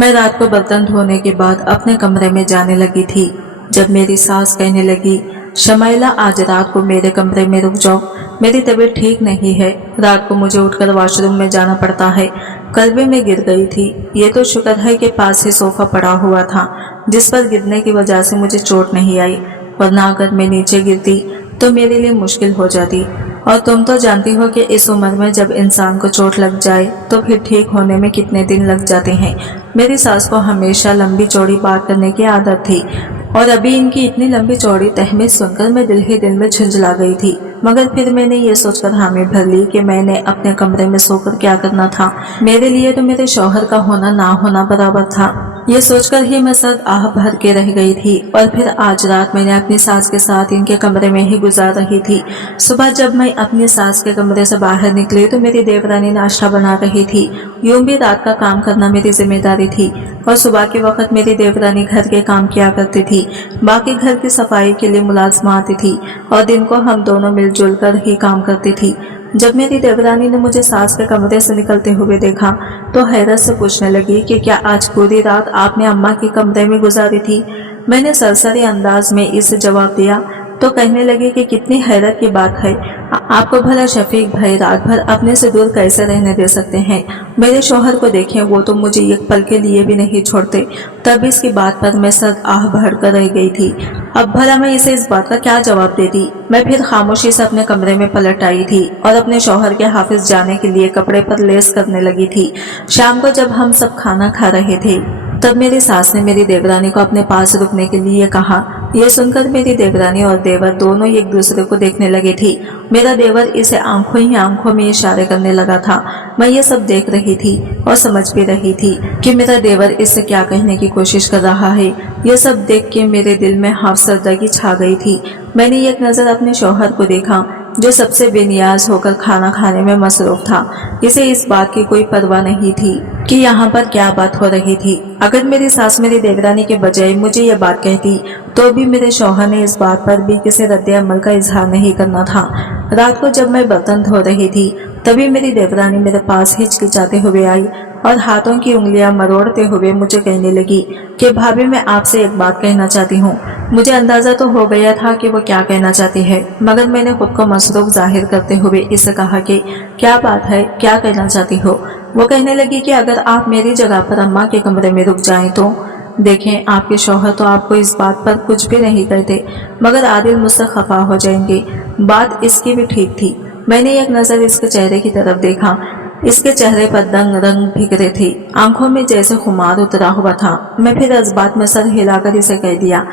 मैं रात को बर्तन धोने के बाद अपने कमरे में जाने लगी थी जब मेरी सास कहने लगी, शमाइला आज रात को मेरे कमरे में रुक जाओ, मेरी तबीयत ठीक नहीं है, रात को मुझे उठकर वॉशरूम में जाना पड़ता है। कल्बे में गिर गई थी। ये तो शुक्र है कि पास ही सोफा पड़ा हुआ था जिस पर गिरने की वजह से मुझे चोट नहीं आई, वरना अगर मैं नीचे गिरती तो मेरे लिए मुश्किल हो जाती। और तुम तो जानती हो कि इस उम्र में जब इंसान को चोट लग जाए तो फिर ठीक होने में कितने दिन लग जाते हैं। मेरी सास को हमेशा लंबी चौड़ी बात करने की आदत थी और अभी इनकी इतनी लंबी चौड़ी तहमीज सुनकर मैं दिल ही दिल में झुंझला गई थी। मगर फिर मैंने ये सोचकर हामी भर ली कि मैंने अपने कमरे में सोकर क्या करना था। मेरे लिए तो मेरे शौहर का होना ना होना बराबर था। ये सोचकर ही मैं सर आह भर के रह गई थी। और फिर आज रात मैंने अपनी सास के साथ इनके कमरे में ही गुजार रही थी। सुबह जब मैं अपनी सास के कमरे से बाहर निकली तो मेरी देवरानी नाश्ता बना रही थी। यूं भी रात का काम करना मेरी जिम्मेदारी थी और सुबह के वक्त मेरी देवरानी घर के काम किया करती थी, बाकी घर की सफाई के लिए मुलाजमा आती थी और दिन को हम दोनों मिलजुल कर ही काम करती थी। जब मेरी देवरानी ने मुझे सास के कमरे से निकलते हुए देखा तो हैरत से पूछने लगी कि क्या आज पूरी रात आपने अम्मा के कमरे में गुजारी थी। मैंने सरसरी अंदाज में इसे जवाब दिया तो कहने लगी कि कितनी हैरत की बात है, आपको भला शफीक भाई रात भर अपने से दूर कैसे रहने दे सकते हैं। मेरे शौहर को देखें, वो तो मुझे एक पल के लिए भी नहीं छोड़ते। तब इसकी बात पर मैं सर आह भर कर रह गई थी। अब भला मैं इसे इस बात का क्या जवाब देती। मैं फिर खामोशी से अपने कमरे में पलट आई थी और अपने शौहर के हाफिज जाने के लिए कपड़े पर लेस करने लगी थी। शाम को जब हम सब खाना खा रहे थे तब मेरी सास ने मेरी देवरानी को अपने पास रुकने के लिए कहा। यह सुनकर मेरी देवरानी और देवर दोनों एक दूसरे को देखने लगे थे। मेरा देवर इसे आंखों ही आंखों में इशारे करने लगा था। मैं ये सब देख रही थी और समझ भी रही थी कि मेरा देवर इससे क्या कहने की कोशिश कर रहा है। यह सब देख के मेरे दिल में हाफसरदगी छा गई थी। मैंने एक नजर अपने शौहर को देखा जो सबसे बेनियाज होकर खाना खाने में मसरूफ था। इसे इस बात की कोई परवाह नहीं थी कि यहाँ पर क्या बात हो रही थी। अगर मेरी सास मेरी देवरानी के बजाय मुझे यह बात कहती तो भी मेरे शौहर ने इस बात पर भी किसी रद्द अमल का इजहार नहीं करना था। रात को जब मैं बर्तन धो रही थी तभी मेरी देवरानी मेरे पास हिचकिचाते हुए आई और हाथों की उंगलियां मरोड़ते हुए मुझे कहने लगी कि भाभी मैं आपसे एक बात कहना चाहती हूँ। मुझे अंदाजा तो हो गया था कि वो क्या कहना चाहती है, मगर मैंने खुद को मसरूफ जाहिर करते हुए इससे कहा कि क्या बात है, क्या कहना चाहती हो। वो कहने लगी कि अगर आप मेरी जगह पर अम्मा के कमरे में रुक जाएं तो देखें, आपके शौहर तो आपको इस बात पर कुछ भी नहीं कहते, मगर आदिल मुझसे खफा हो जाएंगे। बात इसकी भी ठीक थी। मैंने एक नजर इसके चेहरे की तरफ देखा। इसके चेहरे पर दंग रंग बिखरे थे, आंखों में जैसे खुमार उतरा हुआ था। मैं फिर इस बात में सर हिलाकर इसे कह दिया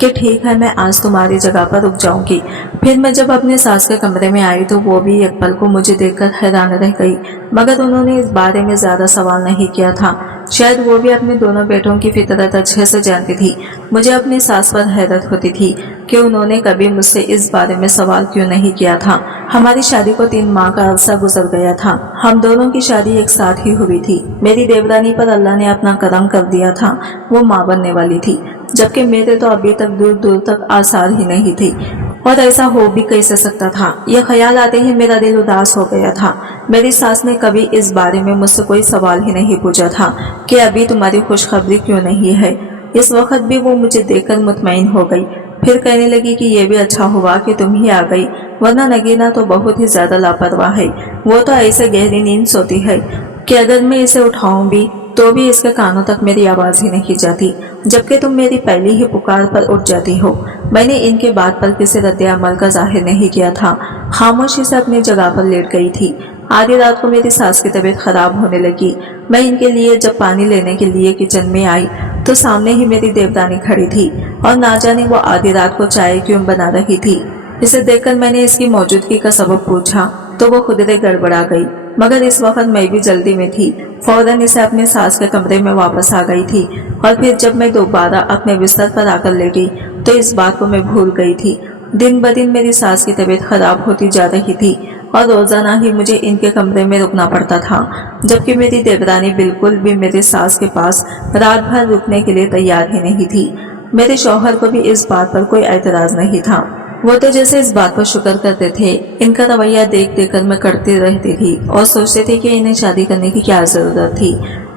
कि ठीक है, मैं आज तुम्हारी जगह पर रुक जाऊंगी। फिर मैं जब अपने सास के कमरे में आई तो वो भी एक पल को मुझे देखकर हैरान रह गई, मगर उन्होंने इस बारे में ज्यादा सवाल नहीं किया था। शायद वो भी अपने दोनों बेटों की फितरत अच्छे से जानती थी। मुझे अपनी सास पर हैरत होती थी कि उन्होंने कभी मुझसे इस बारे में सवाल क्यों नहीं किया था। हमारी शादी को 3 माह का अरसा गुजर गया था। हम दोनों की शादी एक साथ ही हुई थी। मेरी देवरानी पर अल्लाह ने अपना करम कर दिया था, वो माँ बनने वाली थी, जबकि मेरे तो अभी तक दूर दूर तक आसार ही नहीं थी। और ऐसा हो भी कैसे सकता था। यह ख्याल आते ही मेरा दिल उदास हो गया था। मेरी सास ने कभी इस बारे में मुझसे कोई सवाल ही नहीं पूछा था कि अभी तुम्हारी खुशखबरी क्यों नहीं है। इस वक्त भी वो मुझे देखकर मुतमईन हो गई। फिर कहने लगी कि यह भी अच्छा हुआ कि तुम ही आ गई, वरना नगीना तो बहुत ही ज्यादा लापरवाह है। वो तो ऐसे गहरी नींद सोती है कि अगर मैं इसे उठाऊं भी तो भी इसके कानों तक मेरी आवाज ही नहीं जाती, जबकि तुम मेरी पहली ही पुकार पर उठ जाती हो। मैंने इनके बात पर किसी रद्द अमल का जाहिर नहीं किया था, खामोशी से अपनी जगह पर लेट गई थी। आधी रात को मेरी सास की तबीयत खराब होने लगी। मैं इनके लिए जब पानी लेने के लिए किचन में आई तो सामने ही मेरी देवरानी खड़ी थी और ना जाने वो आधी रात को चाय क्यों बना रही थी। इसे देखकर मैंने इसकी मौजूदगी का सबब पूछा तो वो खुद से गड़बड़ा गई, मगर इस वक्त मैं भी जल्दी में थी। फौरन इसे अपने सास के कमरे में वापस आ गई थी और फिर जब मैं दोबारा अपने बिस्तर पर आकर लेटी तो इस बात को मैं भूल गई थी। दिन ब दिन मेरी सास की तबीयत खराब होती जा रही थी और रोजाना ही मुझे इनके कमरे में रुकना पड़ता था, जबकि मेरी देवरानी बिल्कुल भी मेरी सास के पास रात भर रुकने के लिए तैयार ही नहीं थी। मेरे शौहर को भी इस बात पर कोई एतराज नहीं था। वो तो जैसे इस बात पर शुक्र करते थे। इनका रवैया देख देख कर मैं करती रहती थी और सोचती थी कि इन्हें शादी करने की क्या जरूरत थी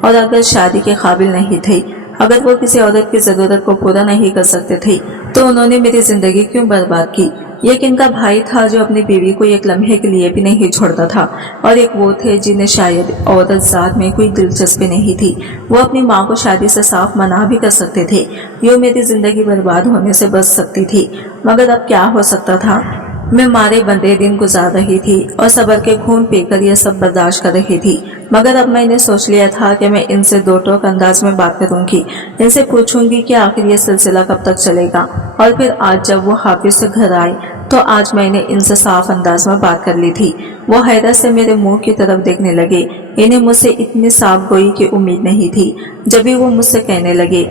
और अगर शादी के काबिल नहीं थे, अगर वो किसी औरत की जरूरत को पूरा नहीं कर सकते थे, तो उन्होंने मेरी जिंदगी क्यों बर्बाद की। ये किनका भाई था जो अपनी बीवी को एक लम्हे के लिए भी नहीं छोड़ता था, और एक वो थे जिन्हें शायद औरत जात में कोई दिलचस्पी नहीं थी। वो अपनी माँ को शादी से साफ मना भी कर सकते थे, यूँ मेरी जिंदगी बर्बाद होने से बच सकती थी। मगर अब क्या हो सकता था। मैं मारे बंधे दिन गुजार रही थी और सबर के खून पीकर ये सब बर्दाश्त कर रही थी। मगर अब मैंने सोच लिया था कि मैं इनसे दो टोक अंदाज में बात करूंगी, इनसे पूछूंगी कि आखिर ये सिलसिला कब तक चलेगा। और फिर आज जब वो हाफिज से घर आए तो आज मैंने इनसे साफ अंदाज में बात कर ली थी। वो हैरत से मेरे मुंह की तरफ देखने लगे। इन्हें मुझसे इतनी साफ गोई की उम्मीद नहीं थी। जब भी वो मुझसे कहने लगे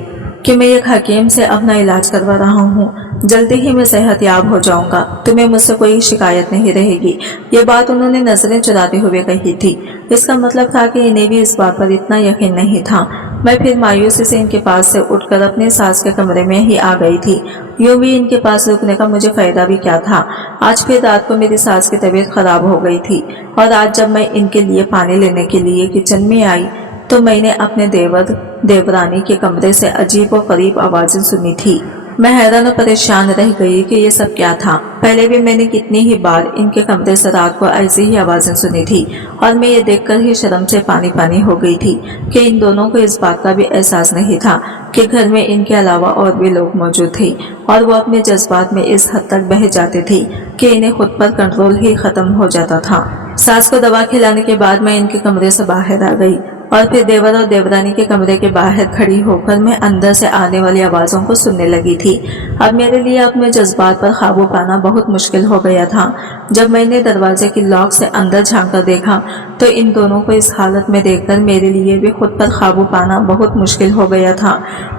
कि मैं एक हकीम से अपना इलाज करवा रहा हूँ, जल्दी ही मैं सेहतयाब हो जाऊंगा, तुम्हें मुझसे कोई शिकायत नहीं रहेगी। ये बात उन्होंने नजरें चुराते हुए कही थी। इसका मतलब था कि इन्हें भी इस बात पर इतना यकीन नहीं था। मैं फिर मायूसी से इनके पास से उठकर अपने सास के कमरे में ही आ गई थी। यूं भी इनके पास रुकने का मुझे फायदा भी क्या था। आज फिर रात को मेरी सास की तबीयत खराब हो गई थी, और आज जब मैं इनके लिए पानी लेने के लिए किचन में आई तो मैंने अपने देवरानी के कमरे से अजीब और करीब आवाजें सुनी थी। मैं हैरान और परेशान रह गई कि ये सब क्या था। पहले भी मैंने कितनी ही बार इनके कमरे से रात को ऐसी ही आवाजें सुनी थी, और मैं ये देखकर ही शर्म से पानी पानी हो गई थी कि इन दोनों को इस बात का भी एहसास नहीं था कि घर में इनके अलावा और भी लोग मौजूद थे, और वो अपने जज्बात में इस हद तक बह जाते थे कि इन्हें खुद पर कंट्रोल ही खत्म हो जाता था। सास को दवा खिलाने के बाद मैं इनके कमरे से बाहर आ गई, और फिर देवर और देवरानी के कमरे के बाहर खड़ी होकर मैं अंदर से आने वाली आवाज़ों को सुनने लगी थी। अब मेरे लिए अपने जज्बात पर काबू पाना बहुत मुश्किल हो गया था। जब मैंने दरवाजे की लॉक से अंदर झांक कर देखा तो इन दोनों को इस हालत में देखकर मेरे लिए भी खुद पर काबू पाना बहुत मुश्किल हो गया था।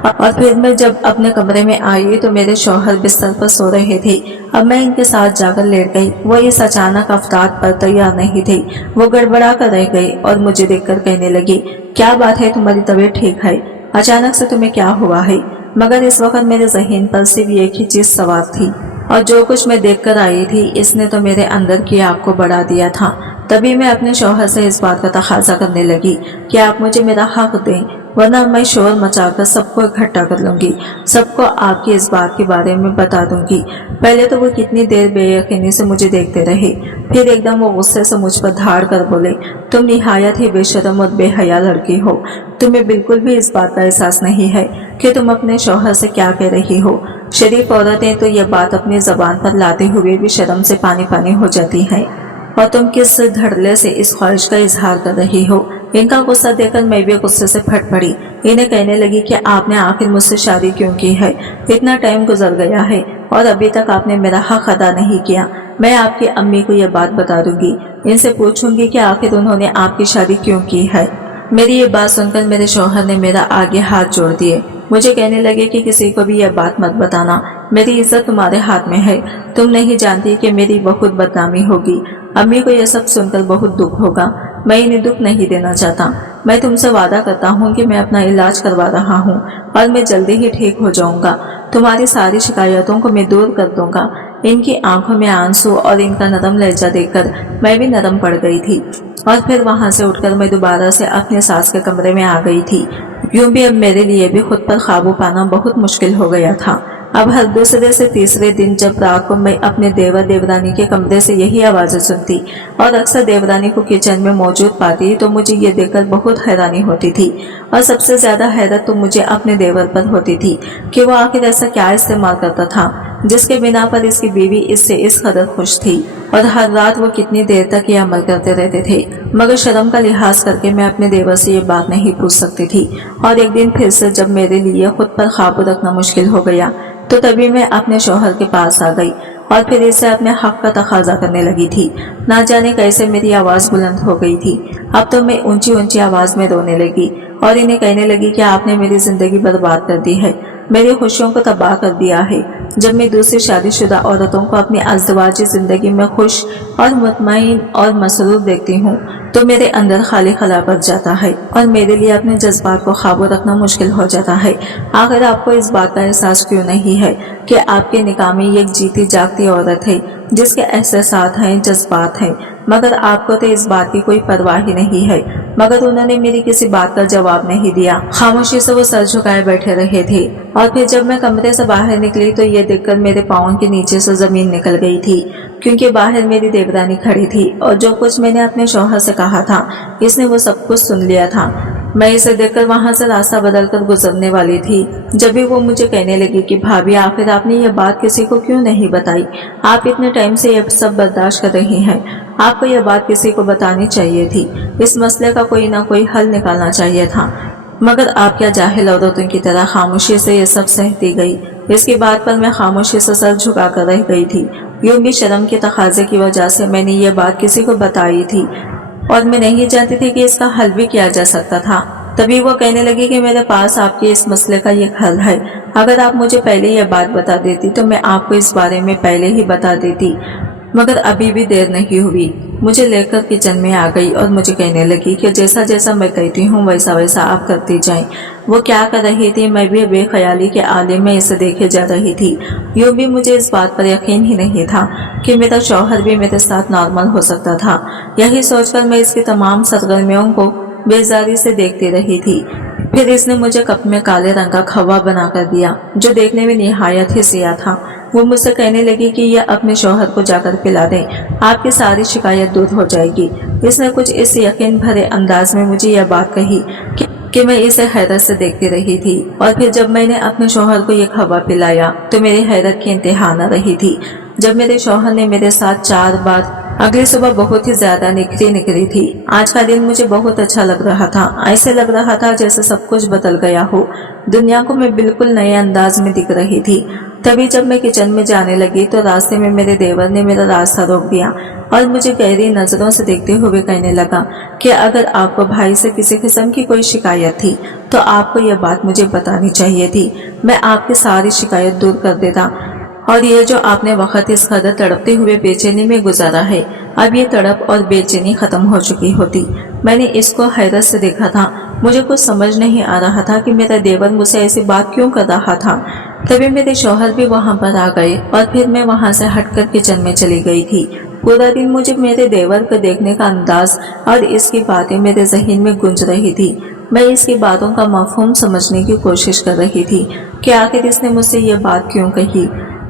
और फिर मैं जब अपने कमरे में आई तो मेरे शौहर बिस्तर पर सो रहे थे। अब मैं इनके साथ जाकर लेट गई। वो इस अचानक अफतार पर तैयार नहीं थे। वो गड़बड़ा कर रह गई और मुझे देखकर कहने लगी, क्या बात है, तुम्हारी तबीयत ठीक है? अचानक से तुम्हें क्या हुआ है? मगर इस वक्त मेरे ज़हन पर सिर्फ एक ही चीज सवार थी, और जो कुछ मैं देखकर आई थी इसने तो मेरे अंदर की आग को बढ़ा दिया था। तभी मैं अपने शौहर से इस बात का तकाजा करने लगी कि आप मुझे मेरा हक दें, वरना मैं शोर मचाकर सबको इकट्ठा कर लूंगी, सबको आपकी इस बात के बारे में बता दूंगी। पहले तो वो कितनी देर बेयकीनी से मुझे देखते रहे, फिर एकदम वो गुस्से से मुझ पर धाड़ कर बोले, तुम निहायत ही बेशर्म और बेहया लड़की हो। तुम्हें बिल्कुल भी इस बात का एहसास नहीं है कि तुम अपने शौहर से क्या कह रही हो। शरीफ औरतें तो यह बात अपनी जबान पर लाते हुए भी शर्म से पानी पानी हो जाती हैं, और तुम किस धड़ल्ले से इस ख्वाहिश का इजहार कर रही हो। इनका गुस्सा देखकर मैं भी गुस्से से फट पड़ी। इन्हें कहने लगी कि आपने आखिर मुझसे शादी क्यों की है? इतना टाइम गुजर गया है और अभी तक आपने मेरा हक अदा नहीं किया। मैं आपकी अम्मी को यह बात बता दूंगी, इनसे पूछूंगी कि आखिर उन्होंने आपकी शादी क्यों की है। मेरी ये बात सुनकर मेरे शौहर ने मेरा आगे हाथ जोड़ दिए। मुझे कहने लगे कि किसी को भी यह बात मत बताना, मेरी इज्जत तुम्हारे हाथ में है। तुम नहीं जानती कि मेरी बहुत बदनामी होगी। अम्मी को यह सब सुनकर बहुत दुख होगा। मैं इन्हें दुख नहीं देना चाहता। मैं तुमसे वादा करता हूँ कि मैं अपना इलाज करवा रहा हूँ और मैं जल्दी ही ठीक हो जाऊंगा। तुम्हारी सारी शिकायतों को मैं दूर कर दूंगा। इनकी आंखों में आंसू और इनका नरम लहजा देखकर मैं भी नरम पड़ गई थी, और फिर वहां से उठकर मैं दोबारा से अपने सास के कमरे में आ गई थी। यूं भी अब मेरे लिए भी खुद पर काबू पाना बहुत मुश्किल हो गया था। अब हर दूसरे से तीसरे दिन जब रात को मैं अपने देवर देवरानी के कमरे से यही आवाजें सुनती और अक्सर देवरानी को किचन में मौजूद पाती तो मुझे ये देखकर बहुत हैरानी होती थी, और सबसे ज्यादा हैरत तो मुझे अपने देवर पर होती थी कि वो आखिर ऐसा क्या इस्तेमाल करता था जिसके बिना पर इसकी बीवी इससे इस कदर खुश थी, और हर रात वो कितनी देर तक ये अमल करते रहते थे। मगर शर्म का लिहाज करके मैं अपने देवर से ये बात नहीं पूछ सकती थी, और एक दिन फिर से जब मेरे लिए खुद पर काबू रखना मुश्किल हो गया तो तभी मैं अपने शौहर के पास आ गई और फिर इससे अपने हक का तकाजा करने लगी थी। ना जाने कैसे मेरी आवाज बुलंद हो गई थी। अब तो मैं ऊंची ऊंची आवाज में रोने लगी और इन्हें कहने लगी कि आपने मेरी जिंदगी बर्बाद कर दी है, मेरी खुशियों को तबाह कर दिया है। जब मैं दूसरी शादीशुदा औरतों को अपनी अज़दवाजी जिंदगी में खुश और मुतमईन और मसरूर देखती हूँ तो मेरे अंदर खाली खला पड़ जाता है और मेरे लिए अपने जज्बात को काबू रखना मुश्किल हो जाता है। आखिर आपको इस बात का एहसास क्यों नहीं है कि आपके निकाह में एक जीती जागती औरत है जिसके एहसास हैं, जज्बात हैं, मगर आपको तो इस बात की कोई परवाह ही नहीं है। मगर उन्होंने मेरी किसी बात का जवाब नहीं दिया। खामोशी से वो सर झुकाए बैठे रहे थे। और फिर जब मैं कमरे से बाहर निकली तो ये देखकर मेरे पाँव के नीचे से जमीन निकल गई थी, क्योंकि बाहर मेरी देवरानी खड़ी थी और जो कुछ मैंने अपने शौहर से कहा था इसने वो सब कुछ सुन लिया था। मैं इसे देखकर वहां से रास्ता बदलकर गुजरने वाली थी, जब भी वो मुझे कहने लगी कि भाभी आखिर आपने ये बात किसी को क्यों नहीं बताई? आप इतने टाइम से ये सब बर्दाश्त कर रही हैं, आपको यह बात किसी को बतानी चाहिए थी। इस मसले का कोई ना कोई हल निकालना चाहिए था, मगर आप क्या जाहिल औरतों की तरह खामोशी से ये सब सहती गई। इसकी बात पर मैं खामोशी से सर झुका कर रह गई थी। यूं भी शर्म के तकाजे की वजह से मैंने ये बात किसी को बताई थी और मैं नहीं जानती थी कि इसका हल भी किया जा सकता था। तभी वो कहने लगी कि मेरे पास आपके इस मसले का ये हल है। अगर आप मुझे पहले यह बात बता देती तो मैं आपको इस बारे में पहले ही बता देती, मगर अभी भी देर नहीं हुई। मुझे लेकर किचन में आ गई और मुझे कहने लगी कि जैसा जैसा मैं कहती हूँ वैसा वैसा आप करती जाएं। वो क्या कर रही थी, मैं भी बेख्याली के आले में इसे देखे जा रही थी। यूं भी मुझे इस बात पर यकीन ही नहीं था कि मेरा शौहर भी मेरे साथ नॉर्मल हो सकता था। यही सोचकर मैं इसकी तमाम सरगर्मियों को बेजारी से देखती रही थी। फिर इसने मुझे कप में काले रंग का खवा बनाकर दिया, जो देखने में निहायत ही सिया था। वो मुझसे कहने लगी कि यह अपने शौहर को जाकर पिला दें, आपकी सारी शिकायत दूर हो जाएगी। इसने कुछ इस यकीन भरे अंदाज में मुझे यह बात कही कि मैं इसे हैरत से देखती रही थी। और फिर जब मैंने अपने शौहर को यह खवा पिलाया तो मेरी हैरत की इंतहा न रही थी, जब मेरे शौहर ने मेरे साथ 4 बार अगली सुबह बहुत ही ज्यादा निखरी थी। आज का दिन मुझे बहुत अच्छा लग रहा था। ऐसे लग रहा था जैसे सब कुछ बदल गया हो। दुनिया को मैं बिल्कुल नए अंदाज में दिख रही थी। तभी जब मैं किचन में जाने लगी तो रास्ते में मेरे देवर ने मेरा रास्ता रोक दिया और मुझे गहरी नजरों से देखते हुए कहने लगा कि अगर आपको भाई से किसी किस्म की कोई शिकायत थी तो आपको यह बात मुझे बतानी चाहिए थी। मैं आपकी सारी शिकायत दूर कर देता और ये जो आपने वक्त इस कदर तड़पते हुए बेचैनी में गुजारा है, अब ये तड़प और बेचैनी खत्म हो चुकी होती। मैंने इसको हैरत से देखा था। मुझे कुछ समझ नहीं आ रहा था कि मेरा देवर मुझसे ऐसी बात क्यों कर रहा था। तभी मेरे शौहर भी वहां पर आ गए और फिर मैं वहां से हटकर किचन में चली गई थी। पूरा दिन मुझे मेरे देवर को देखने का अंदाज और इसकी बातें मेरे ज़हन में गूंज रही थी। मैं इसकी बातों का मफहूम समझने की कोशिश कर रही थी कि आखिर इसने मुझसे ये बात क्यों कही।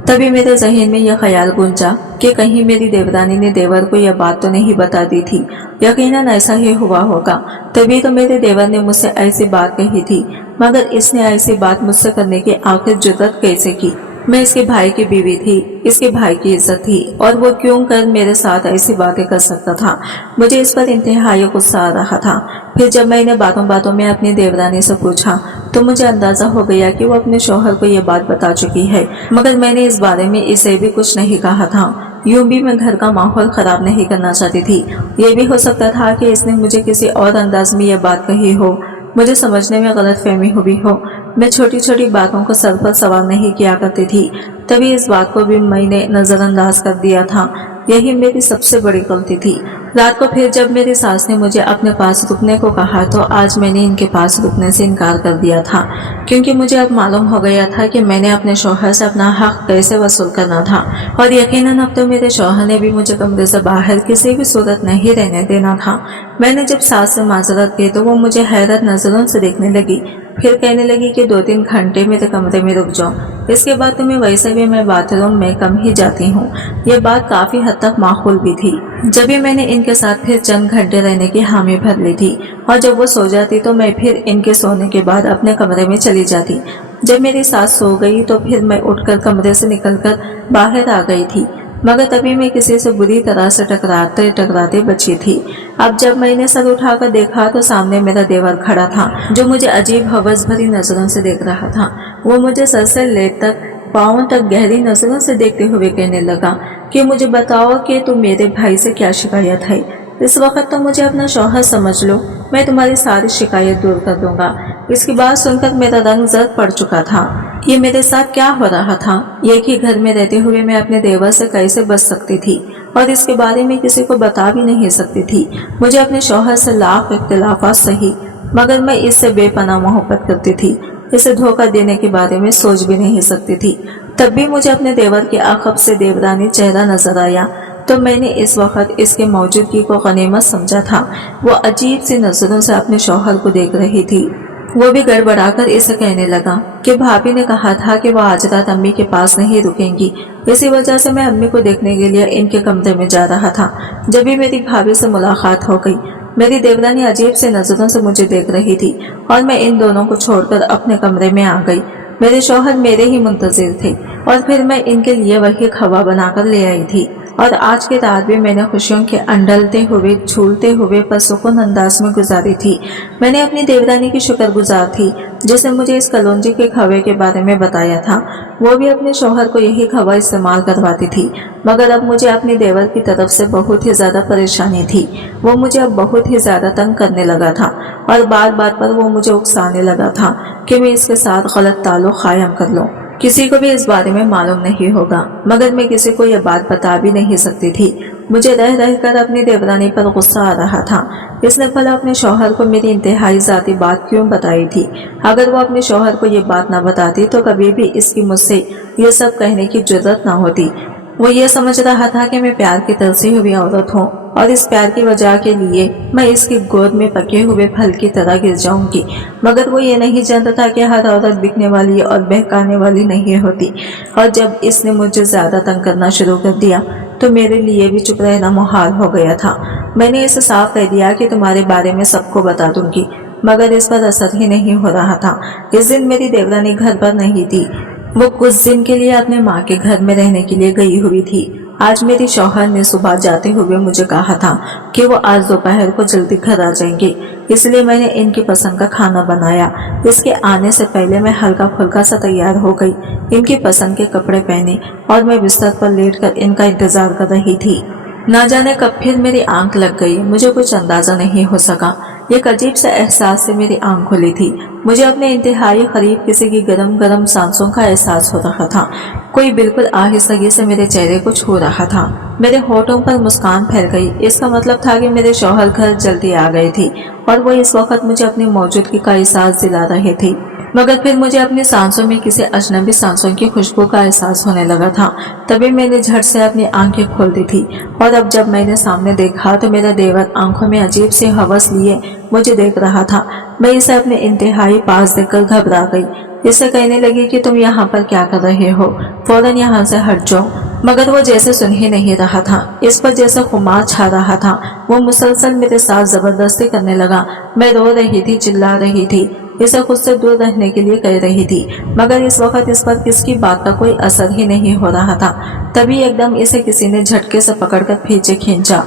तभी मेरे ज़हन में यह ख्याल गूंजा कि कहीं मेरी देवरानी ने देवर को यह बात तो नहीं बता दी थी। यकीनन ऐसा ही हुआ होगा, तभी तो मेरे देवर ने मुझसे ऐसी बात कही थी। मगर इसने ऐसी बात मुझसे करने की आखिर जुर्रत कैसे की? मैं इसके भाई की बीवी थी, इसके भाई की इज्जत थी, और वो क्यों कर मेरे साथ ऐसी बातें कर सकता था? मुझे इस पर इंतहाई गुस्सा आ रहा था। फिर जब मैंने बातों बातों में अपनी देवरानी से पूछा तो मुझे अंदाजा हो गया कि वो अपने शौहर को ये बात बता चुकी है, मगर मैंने इस बारे में इसे भी कुछ नहीं कहा था। यूं भी मैं घर का माहौल खराब नहीं करना चाहती थी। ये भी हो सकता था कि इसने मुझे किसी और अंदाज में यह बात कही हो, मुझे समझने में गलतफहमी हुई हो। मैं छोटी छोटी बातों को सर पर सवार नहीं किया करती थी, तभी इस बात को भी मैंने नजरअंदाज कर दिया था। यही मेरी सबसे बड़ी गलती थी। रात को फिर जब मेरी सास ने मुझे अपने पास रुकने को कहा तो आज मैंने इनके पास रुकने से इनकार कर दिया था, क्योंकि मुझे अब मालूम हो गया था कि मैंने अपने शौहर से अपना हक कैसे वसूल करना था। और यकीनन अब तो मेरे शौहर ने भी मुझे कमरे से बाहर किसी भी सूरत नहीं रहने देना था। मैंने जब सास से माजरत की तो वो मुझे हैरत नजरों से देखने लगी। फिर कहने लगी कि 2-3 घंटे मेरे कमरे में रुक जाओ, इसके बाद तुम्हें वैसे भी मैं बाथरूम में कम ही जाती हूँ। ये बात काफी हद तक माकूल भी थी। जब भी मैंने इनके साथ फिर चंद घंटे रहने की हामी भर ली थी और जब वो सो जाती तो मैं फिर इनके सोने के बाद अपने कमरे में चली जाती। जब मेरी सास सो गई तो फिर मैं उठकर कमरे से निकलकर बाहर आ गई थी, मगर तभी मैं किसी से बुरी तरह से टकराते टकराते बची थी। अब जब मैंने सर उठाकर देखा तो सामने मेरा देवर खड़ा था, जो मुझे अजीब हवस भरी नजरों से देख रहा था। वो मुझे सर से लेट तक पाँव तक गहरी नजरों से देखते हुए कहने लगा कि मुझे बताओ कि तुम मेरे भाई से क्या शिकायत है। इस वक्त तो मुझे अपना शौहर समझ लो, मैं तुम्हारी सारी शिकायत दूर कर दूंगा। इसकी बात सुनकर मेरा रंग जर्द पड़ चुका था। ये मेरे साथ क्या हो रहा था? एक ही घर में रहते हुए मैं अपने देवर से कैसे बच सकती थी और इसके बारे में किसी को बता भी नहीं सकती थी। मुझे अपने शौहर से लाख इख्तिलाफात सही, मगर मैं इससे बेपनाह मोहब्बत करती थी। इसे धोखा देने के बारे में सोच भी नहीं सकती थी। तब भी मुझे अपने देवर के आखब से देवरानी चेहरा नजर आया। तो मैंने इस वक्त इसके मौजूदगी को गनीमत समझा था। वो अजीब सी नजरों से अपने शौहर को देख रही थी। वो भी गड़बड़ाकर इसे कहने लगा कि भाभी ने कहा था कि वो आज रात अम्मी के पास नहीं रुकेंगी, इसी वजह से मैं अम्मी को देखने के लिए इनके कमरे में जा रहा था। जब भी मेरी भाभी से मुलाकात हो गई, मेरी देवरानी अजीब से नजरों से मुझे देख रही थी और मैं इन दोनों को छोड़कर अपने कमरे में आ गई। मेरे शौहर मेरे ही मुंतजिर थे और फिर मैं इनके लिए वही खवा बनाकर ले आई थी और आज की रात भी मैंने खुशियों के अंडलते हुए झूलते हुए परसुकून अंदाज में गुजारी थी। मैंने अपनी देवरानी की शुक्रगुजार थी जिसने मुझे इस कलौंजी के खवे के बारे में बताया था। वो भी अपने शौहर को यही खवा इस्तेमाल करवाती थी, मगर अब मुझे अपनी देवर की तरफ से बहुत ही ज्यादा परेशानी थी। वो मुझे अब बहुत ही ज्यादा तंग करने लगा था और बात बात पर वो मुझे उकसाने लगा था कि मैं इसके साथ गलत ताल्लुक कायम कर लूं। किसी को भी इस बारे में मालूम नहीं होगा, मगर मैं किसी को यह बात बता भी नहीं सकती थी। मुझे रह रह कर अपनी देवरानी पर गुस्सा आ रहा था। इसने भला अपने शौहर को मेरी इंतहाई जाती बात क्यों बताई थी? अगर वो अपने शौहर को ये बात न बताती तो कभी भी इसकी मुझसे ये सब कहने की जरूरत न होती। वो ये समझ रहा था कि मैं प्यार की तरसी हुई औरत हूँ और इस प्यार की वजह के लिए मैं इसकी गोद में पके हुए फल की तरह गिर जाऊंगी, मगर वो ये नहीं जानता था कि हर औरत बिकने वाली और बहकाने वाली नहीं होती। और जब इसने मुझे ज्यादा तंग करना शुरू कर दिया तो मेरे लिए भी चुप रहना मुहाल हो गया था। मैंने इसे साफ कह दिया कि तुम्हारे बारे में सबको बता दूंगी, मगर इस पर असर ही नहीं हो रहा था। इस दिन मेरी देवरानी घर पर नहीं थी, वो कुछ दिन के लिए अपने माँ के घर में रहने के लिए गई हुई थी। आज मेरे शौहर ने सुबह जाते हुए मुझे कहा था कि वो आज दोपहर को जल्दी घर आ जाएंगे, इसलिए मैंने इनकी पसंद का खाना बनाया। इसके आने से पहले मैं हल्का फुल्का सा तैयार हो गई, इनकी पसंद के कपड़े पहने और मैं बिस्तर पर लेटकर इनका इंतजार कर रही थी। ना जाने कब फिर मेरी आंख लग गई, मुझे कुछ अंदाजा नहीं हो सका। एक अजीब सा एहसास से मेरी आंख खुली थी। मुझे अपने इंतहाई करीब किसी की गरम गरम सांसों का एहसास हो रहा था। कोई बिल्कुल आहिस्तगी से मेरे चेहरे को छू रहा था। मेरे होठों पर मुस्कान फैल गई। इसका मतलब था कि मेरे शौहर घर जल्दी आ गए थे और वो इस वक्त मुझे अपनी मौजूदगी का एहसास दिला रहे थे। मगर फिर मुझे अपनी सांसों में किसी अजनबी सांसों की खुशबू का एहसास होने लगा था। तभी मैंने झट से अपनी आंखें खोल दी थी और अब जब मैंने सामने देखा तो मेरा देवर आंखों में अजीब से हवस लिए मुझे देख रहा था। मैं इसे अपने इंतहाई पास देखकर घबरा गई। इससे कहने लगी कि तुम यहाँ पर क्या कर रहे हो, फौरन यहाँ से हट जाओ। मगर वो जैसे सुन ही नहीं रहा था। इस पर जैसे खुमार छा रहा था। वो मुसलसल मेरे साथ जबरदस्ती करने लगा। मैं रो रही थी, चिल्ला रही थी, इसे खुद से दूर रहने के लिए कह रही थी, मगर इस वक्त इस पर किसकी बात का कोई असर ही नहीं हो रहा था। तभी एकदम इसे किसी ने झटके से पकड़कर पीछे खींचा।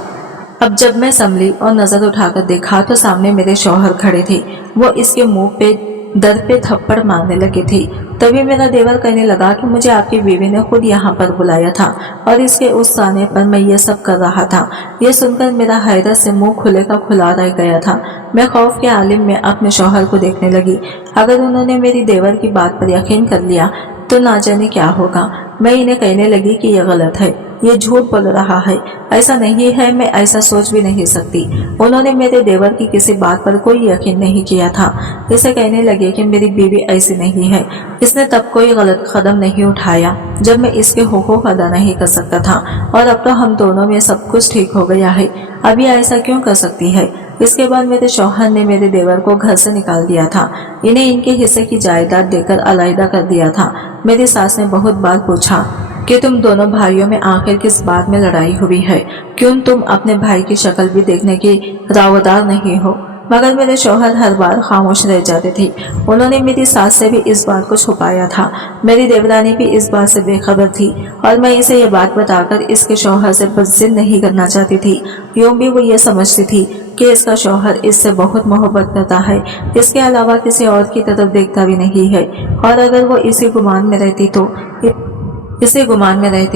अब जब मैं संभली और नजर उठाकर देखा तो सामने मेरे शौहर खड़े थे। वो इसके मुंह पे दर पे थप्पड़ मारने लगे थे। तभी मेरा देवर कहने लगा कि मुझे आपकी बीवी ने खुद यहाँ पर बुलाया था और इसके उस आने पर मैं ये सब कर रहा था। ये सुनकर मेरा हैरत से मुंह खुले का खुला रह गया था। मैं खौफ के आलिम में अपने शौहर को देखने लगी। अगर उन्होंने मेरी देवर की बात पर यकीन कर लिया तो ना जाने क्या होगा। मैं इन्हें कहने लगी कि यह गलत है, ये झूठ बोल रहा है, ऐसा नहीं है, मैं ऐसा सोच भी नहीं सकती। उन्होंने मेरे देवर की किसी बात पर कोई यकीन नहीं किया था। इसे कहने लगे कि मेरी बीवी ऐसी नहीं है, इसने तब कोई गलत कदम नहीं उठाया जब मैं इसके हुकूक अदा नहीं कर सकता था, और अब तो हम दोनों में सब कुछ ठीक हो गया है, अभी ऐसा क्यों कर सकती है। इसके बाद मेरे शौहर ने मेरे देवर को घर से निकाल दिया था। इन्हें इनके हिस्से की जायदाद देकर अलहदा कर दिया था। मेरी सास ने बहुत बार पूछा कि तुम दोनों भाइयों में आखिर किस बात में लड़ाई हुई है, क्यों तुम अपने भाई की शक्ल भी देखने की रावदार नहीं हो, मगर मेरे शौहर हर बार खामोश रह जाते थे। उन्होंने मेरी सास से भी इस बात को छुपाया था। मेरी देवरानी भी इस बात से बेखबर थी और मैं इसे ये बात बताकर इसके शौहर से बज़िद नहीं करना चाहती थी। यूं भी वो ये समझती थी कि इसका शौहर इससे बहुत मोहब्बत करता है, इसके अलावा किसी और की तरफ देखता भी नहीं है, और अगर वो इसी गुमान में रहती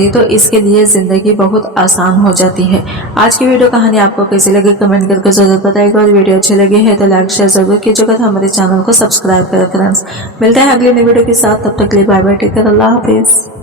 तो इसके लिए जिंदगी बहुत आसान हो जाती है। आज की वीडियो कहानी आपको कैसी लगी कमेंट करके जरूर बताएगा, और वीडियो अच्छी लगी है तो लाइक शेयर जरूर कीजिएगा। हमारे चैनल को सब्सक्राइब करें फ्रेंड्स। मिलते हैं अगली नई वीडियो के साथ, तब तक के लिए बाय बाय, टेक केयर, अल्लाह हाफिज।